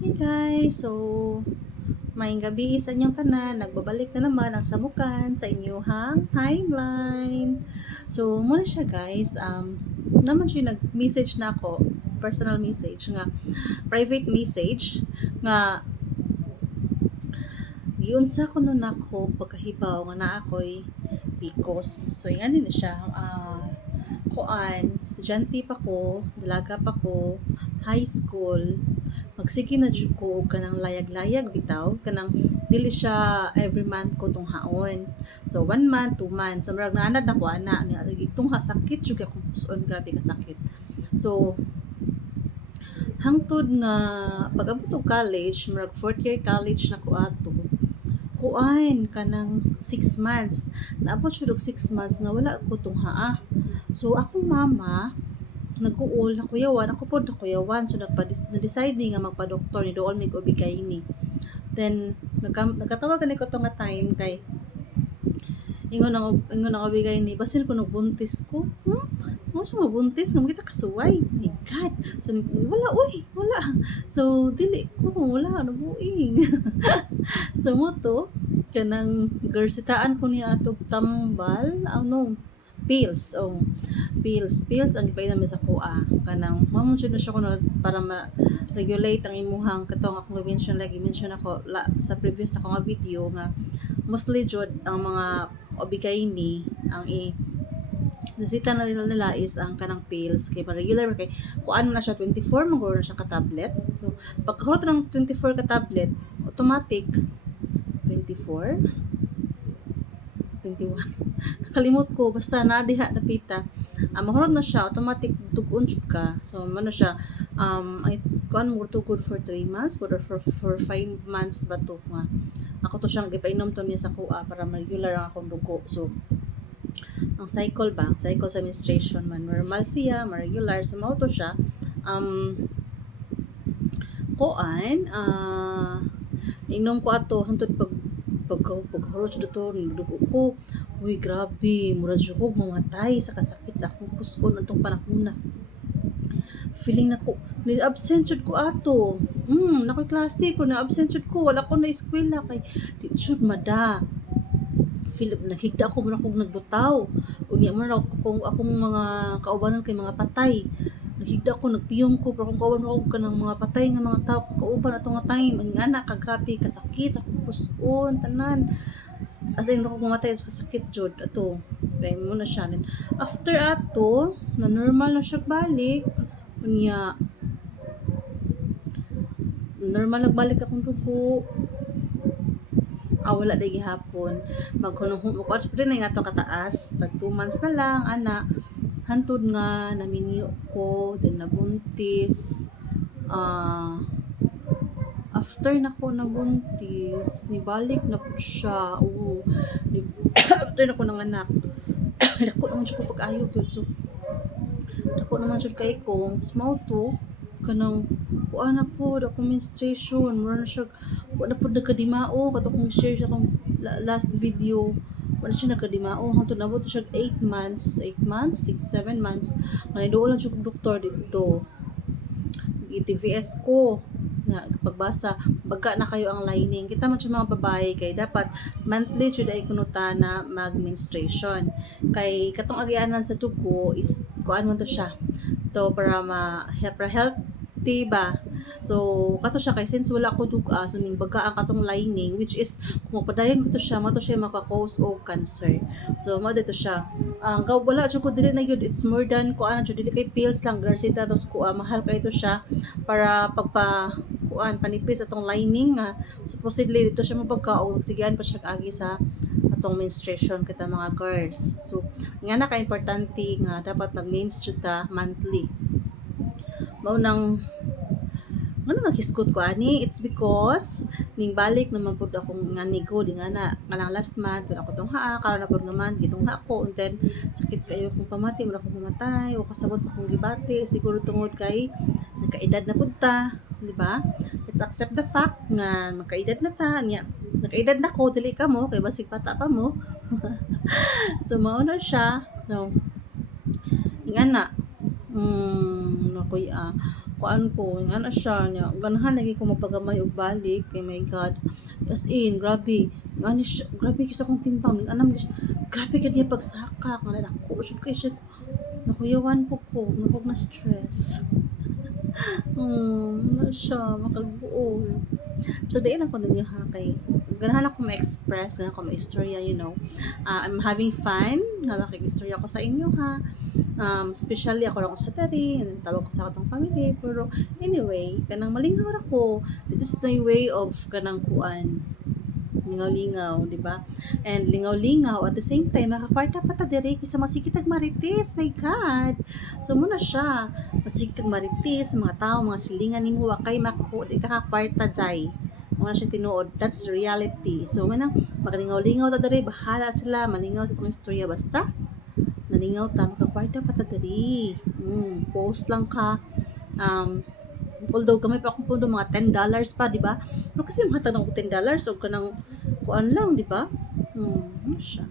Hey guys, so maayong gabi sa inyong tanan, nagbabalik na naman ang samukan sa inyong timeline. So muna siya guys, naman siya nag-message na ako, personal message nga, private message nga yun sa ko nun ako pagkahibaw nga na ako'y because. So yan din siya, estudyante pa ko, dalaga pa ko, high school, magsige na jud ko og kanang layag-layag bitaw kanang dili siya every month ko tong haon, so 1 month 2 months, so murag naanad na ko ana itong sakit jud akong puson, grabe ka sakit. So hangtod nga pag-abot og college, murag 4th year college na ko ato, kanang 6 months naabot jud og 6 months nga wala ko tong haa. So akong mama nag-uol na kuyawan, ako po na kuyawan, so na-decide ni nga magpa-doktor ni doon mig ubigay ni. Then nagkatawagan ko to nga time kay ingon ang ubigay ni basin ko nagbuntis ko. Mo siya mabuntis nga kita kasuway. My God. So wala. So dili ko wala nabuing. So mo to kanang girsitaan ko niya atog tambal, pills ang ipainom sa kuha kanang mamon jud na siya kuno para ma-regulate ang imuhang katong akong mention ako sa previous ako nga video nga mostly jud ang mga obigay ni ang nasita na nila is ang kanang pills kay regular kay kuan na siya 24 maguro na siya ka tablet. So pagkahurot ng 24 ka tablet automatic 24 21 nakalimot ko basta na diha napita mahurot na siya automatic tugon jud ka. So mano siya I kuan mo to good for 3 months or for 5 months ba to nga ako to siyang gipainom to niya sa kuha para regular ang akong dugo. So ang cycle sa menstruation man normal siya regular, so mao to siya inom ko ato hangtod pagharot sa doktor dugo ko, uy grabe mura jud ko mamatay sa kasakit sa akong puson atong panahon na feeling nako ni absent jud ko ato nakoy klase ko na absent jud ko, wala ko na eskwela kay di jud mada feel naghigda ako muna kong nagbutaw unya man akong mga kaubanan kay mga patay, naghigda ko nagpiyong ko pero kung kauban ako kanang mga patay nga mga tao kauban ato nga time ang anak ka grabe kasakit sa akong puson tanan as in ako mamatay sa sakit jud ato kay mo na siya after ato na normal na siya balik unya normal nagbalik akong dugo wala day gihapon maghunong ko rin na nga to kataas tag 2 months na lang ana hantod nga naminyo ko then nabuntis after na ko nabuntis nibalik na po siya after na ko nanganak dako naman siya ko pag-ayo so dako naman siya kay ko small to kanang kuan na po akong menstruation mura na siya wala po nagkadimao kato kong share siya kong last video wala siya nagkadimao hangtod nabot siya 8 months 6 7 months maniduol lang siya kong doktor dito i-TVS ko nga pagbasa baga na kayo ang lining kita man siya mga babae kay dapat monthly siya ay kunuta na mag-menstruation kay katong agyanan sa dugo is kuan man to siya to para healthy ba. So kato siya kay since wala ko duga so ning baga ang katong lining which is kung magpadayon ko to siya maka-cause of cancer. So mo dito siya wala jud ko dili na yun, it's more than kuan jud dili kay pills lang garsita tos mahal kay ito siya para panipis atong lining nga supposedly dito siya mapagkaon sigian pa siya agi sa atong menstruation kita mga girls. So nga na ka importante nga dapat mag-menstruate ta monthly. Mao nang naghiskot ko ani it's because ning balik naman pud akong nga nigo di nga na kanang last month wala ko tong haa karon na pud naman gitong haa ko and then sakit kayo kung pamati mura ko mamatay o kasabot sa akong gibati siguro tungod kay nakaedad na pud ta di ba? Let's accept the fact nga makaedad na ta niya nakaedad na ko dili ka mo kay basig bata pa mo so mao na siya no ing ana nakoy kuan ko, nga na siya, niya, ganahan lagi ko mapagamay og balik, kay my God. As in, grabe, nga ni siya, grabe kisa kong timbang, anam siya, grabe ka niya pagsaka, nga na ako, siya kay siya, nakuyawan ko, nakog na stress. Ano siya, makagbuo. So, diyan ako din ha, kay, ganahan ako ma-express, ganahan ako ma-istorya, you know. I'm having fun, na makikistorya ako sa inyo ha. Especially ako lang sa tari, tawag ko sa atong family, pero anyway, kanang malingaw ako. This is my way of kanang kuan, lingaw-lingaw, di ba? And lingaw-lingaw at the same time makakwarta pa ta dire kaysa masikitag marites, my God. So muna siya, masikitag marites, mga tao, mga silingan nimo wa kay mako, di ka kakwarta jay. Muna siya tinuod, that's the reality. So manang maglingaw-lingaw ta dire, bahala sila malingaw sa itong istorya basta nalingaw ta, makakwarta pa ta dire. Post lang ka, although gamay pa akong pundo mga $10 pa, di ba? Pero kasi mga tanong ko $10 o kanang kuan lang, di ba? Ano siya?